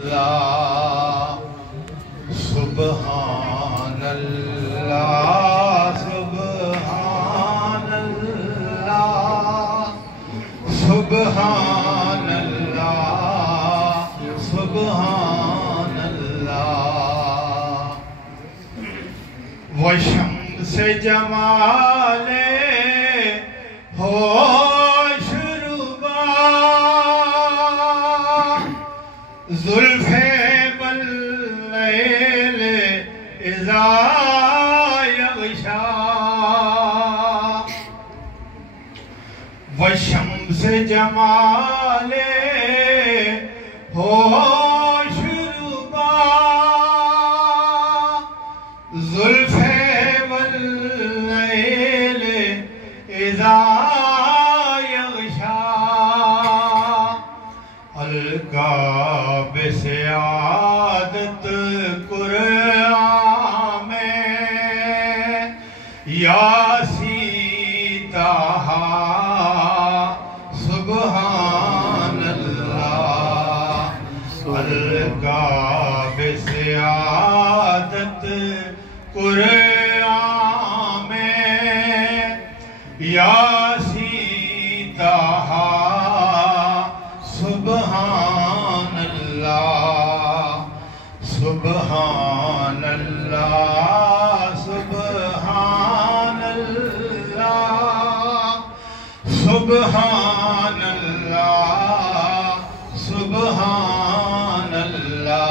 सुबहानल्लाह सुबहानल्लाह सुबहानल्लाह सुबहानल्लाह वो शम्स जमाले हो ज़ुल्फ़े बल्लैल इज़ा यग़शा वशम्स जमाले हो शुरुबा ज़ुल्फ़े बल्लैल इज़ा यग़शा अलकाब से आदत कुरआन में यासीताहा सुबहानल्लाह अलकाब से आदत कुरआन में यासीताहा सुबहानल्लाह सुबहानल्लाह सुबहानल्लाह सुबहानल्लाह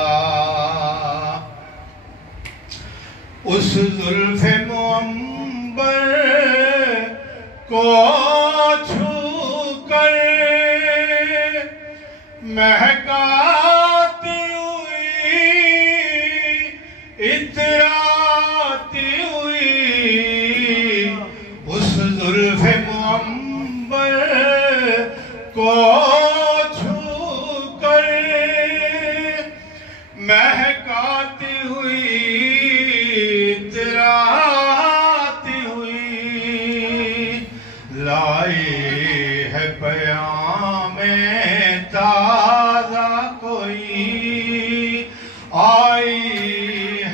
सुबहानल्लाह उस ज़ुल्फ़े मुअम्बर को छूकर महकाती हुई इतराती हुई उस ज़ुल्फ़े मुअम्बर को छूकर महकाती हुई इतराती हुई लाई है बयां में ताज़ा कोई आई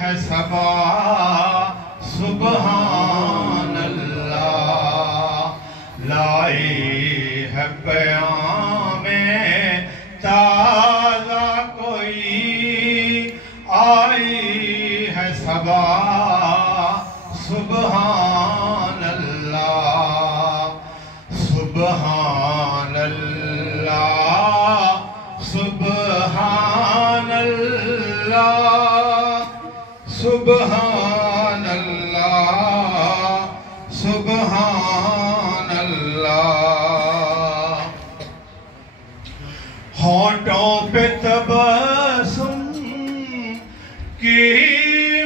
है सबा सुबहानल्लाह लाई है बयां में ताज़ा कोई आई है सबा सुबहानल्लाह सुबहानल्लाह सुबहानल्लाह सुबहानल्लाह सुबहानल्लाह होंठों पे तबस्सुम की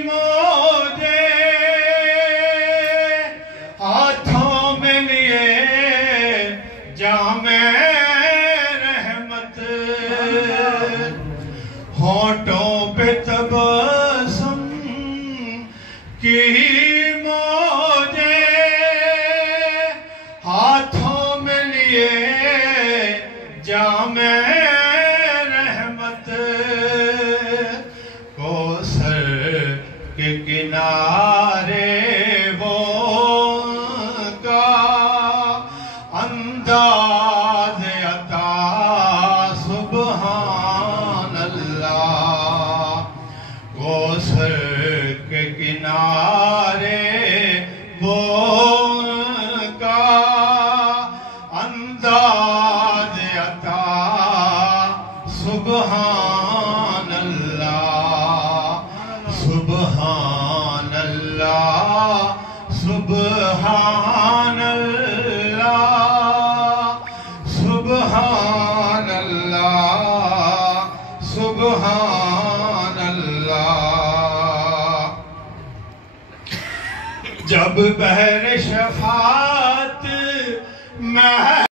मौजे हाथों में लिए जामे रहमत होंठों पे तबस्सुम की मौजे हाथों में लिए जामे रहमत कौसर के किनारे वो का अंदाज़ अता सुबहानल्लाह कौसर के किनारे वो का अंदाज़ अता सुबहानल्लाह सुबहानल्लाह सुबहानल्लाह सुबहानल्लाह सुबहानल्लाह जब बहर शफात में